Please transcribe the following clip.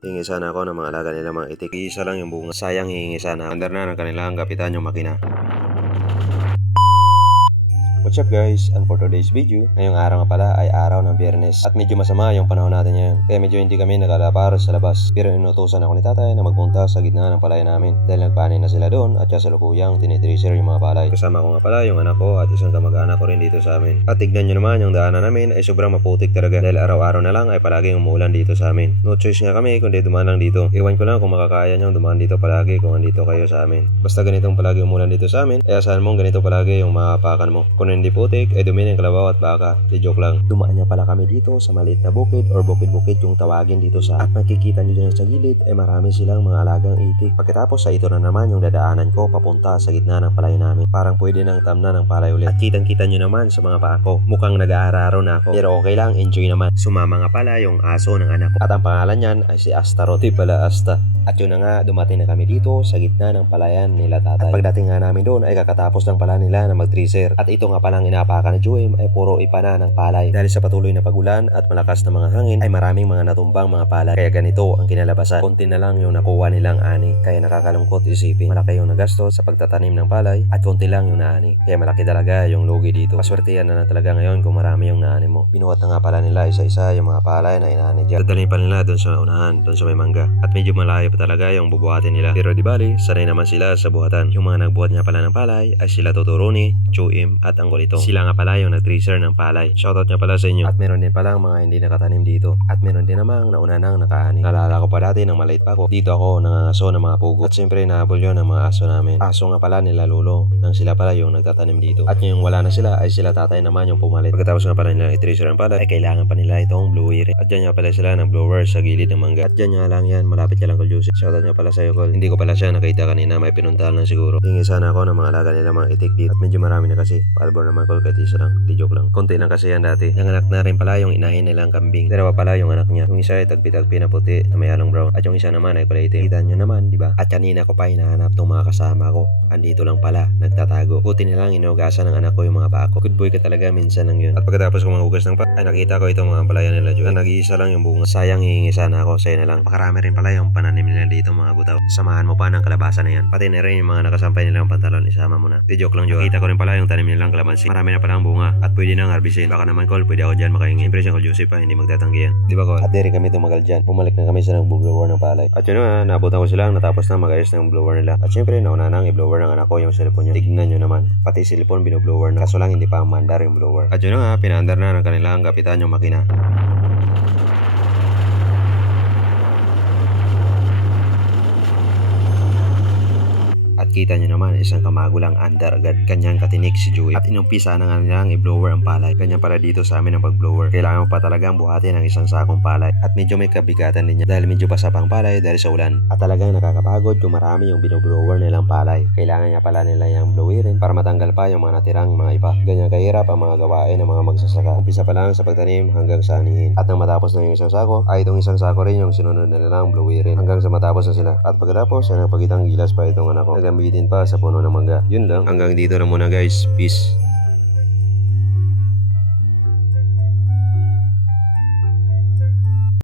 Hingi sana ako ng mga alaga nila mga itik. Isa lang yung bunga. Sayang hihingi sana. Andar na ng kanilang kapitan yung makina. What's up guys? And for today's video, ngayong araw nga pala ay araw ng Biyernes at medyo masama yung panahon natin ngayon. Kaya medyo hindi kami nakalapar sa labas. Pero inutusan ako ni tatay na magpunta sa gitna ng palay namin dahil nagpanin na sila doon at kasalukuyang tinitracer yung mga palay. Kasama ko nga pala yung anak ko at isang kamag-anak ko rin dito sa amin. At tignan nyo naman yung daanan namin ay sobrang maputik talaga dahil araw-araw na lang ay palaging umuulan dito sa amin. No choice nga kami kundi dumaan lang dito. Iwan ko lang kung makakaya nyong dumaan dito palagi kung andito kayo sa amin. Basta ganitong palagi umulan dito sa amin, ay asahan mong ganito palagi yung mapakan mo. Kung hindi putik, ay dumi ng kalabaw at baka. Di joke lang. Dumaan niya pala kami dito sa maliit na bukid or bukid-bukid yung tawagin dito sa. At makikita nyo dyan sa gilid ay marami silang mga alagang itik. Pagkatapos ay ito na naman yung dadaanan ko papunta sa gitna ng palay namin. Parang pwede nang tamna ng palay ulit. At kitang-kita nyo naman sa mga paa ko. Mukhang nag-aararo na ako. Pero okay lang, enjoy naman. Sumama nga pala yung aso ng anak ko. At ang pangalan niyan ay si Astaroth. Di pala Asta. At yun na nga, dumating na kami dito sa gitna ng palayan nila tatay. At pagdating nga namin doon ay kakatapos ng pala nila na mag-tracer. At ito nga palang inapakan ni Joem ay puro ipana ng palay. Dahil sa patuloy na pagulan at malakas na mga hangin ay maraming mga natumbang mga palay. Kaya ganito ang kinalabasan. Konti na lang yung nakuha nilang ani. Kaya nakakalungkot isipin. Malaki yung nagastos sa pagtatanim ng palay at konti lang yung naani. Kaya malaki talaga yung lugi dito. Paswertihan na talaga ngayon kung marami yung naani mo. Binuhat na nga pala nila isa-isa yung mga palay na inaani dyan. Dadalhin pa nila doon sa unahan, doon sa may mangga. At medyo malayo pa talaga yung bubuhatin nila. Pero di bali, sanay naman sila sa buhatan. Yung mga nagbuhat nga pala ng palay ay sila Totoroni, Joem at Angolito. Sila nga pala yung nag-tracer ng palay. Shoutout nga pala sa inyo. At meron din palang mga hindi nakatanim dito. At meron din namang nauna nang nakaani. Nalala ko pa dati nang maliit pa ako. Dito ako nangangaso ng mga pugo. At siyempre nahabol yun ng mga aso namin. Aso nga pala nila lolo nang sila pala yung nagtatanim dito. At yung wala na sila ay sila tatay naman yung pumalit. Pagkatapos nga pala nila i-tracer ang palay ay kailangan pa nila itong blower. At dyan nga pala sila ng blower sa gilid ng mangga. At dyan nga lang yan, malapit ka lang Col Juicy. Shoutout nga pala sa'yo Col. Hindi ko pala siya nakita kanina, may pinuntahan lang siguro. Hingi sana ako ng mga alaga nila mga itik dito. At medyo marami na kasi. Paalbor naman Col kahit isa lang. Di joke lang. Konti lang kasi yan dati. Nanganak na rin pala yung inahin nilang kambing. Dalawa pala yung anak niya. Yung isa ay tagpi-tagpi na puti na may halong brown. At yung isa naman ay kulay itim. Kita nyo naman, di ba? At kanina ko pa hinahanap tong mga kasama ko. Andito lang pala, nagtatago. Buti nilang inugasan ng anak ko yung mga paa ko. Good boy ka talaga minsan lang yun. At pagkatapos ko mahugas ng ay nakita ko itong mga palayan nila Joy. Nag-iisa lang yung bunga. Sayang hihingi sana ako, sa'yo na lang. Pakarami rin pala yung pananim nila dito mga gutaw. Samahan mo pa ng kalabasa na yan. Pati na rin yung mga nakasampay nilang pantalon, isama mo na. Di joke lang Joy. Kita ko rin pala yung tanim nilang kalamansi. Marami na palang bunga at pwede nang harbisin. Baka naman Col, pwede ako dyan makahingi. Impression Col Joseph pa, hindi magtatanggi yan. Di ba Col? At di rin kami tumagal dyan. Bumalik na kami sa nag-blower ng palay. At yun na, naabutan ko silang natapos na mag-ayos ng blower nila. At syempre, nauna nang i-blower ng anak ko yung cellphone niya. Tignan nyo naman. Pati cellphone binoblower na. Kaso lang hindi pa mandar yung blower. At yun na, pinaandar na ng kanilang kapitan yung makina. At kita nyo naman, isang kamagulang andar agad. Kanyang katinik si Joey. At inumpisa na nga nilang i-blower ang palay. Ganyan pala dito sa amin ang pag-blower. Kailangan mo pa talagang buhatin ang isang sakong palay. At medyo may kabigatan din niya dahil medyo basa pang palay dahil sa ulan. At talagang nakakapagod kung marami yung binoblower nilang palay. Kailangan niya pala nila yung blowerin para matanggal pa yung mga natirang mga iba. Ganyan kahirap ang mga gawain ng mga magsasaka. Umpisa pa lang sa pagtanim hanggang sa anihin. At nang matapos na yung isang sako, ay itong isang sako rin yung sinunod na nilang blowerin. Hanggang sa matapos na sila. At pagkatapos ay nagpagitang gilas pa itong anak ko. Gamitin pa sa puno ng mangga. Yun lang. Hanggang dito na muna guys. Peace.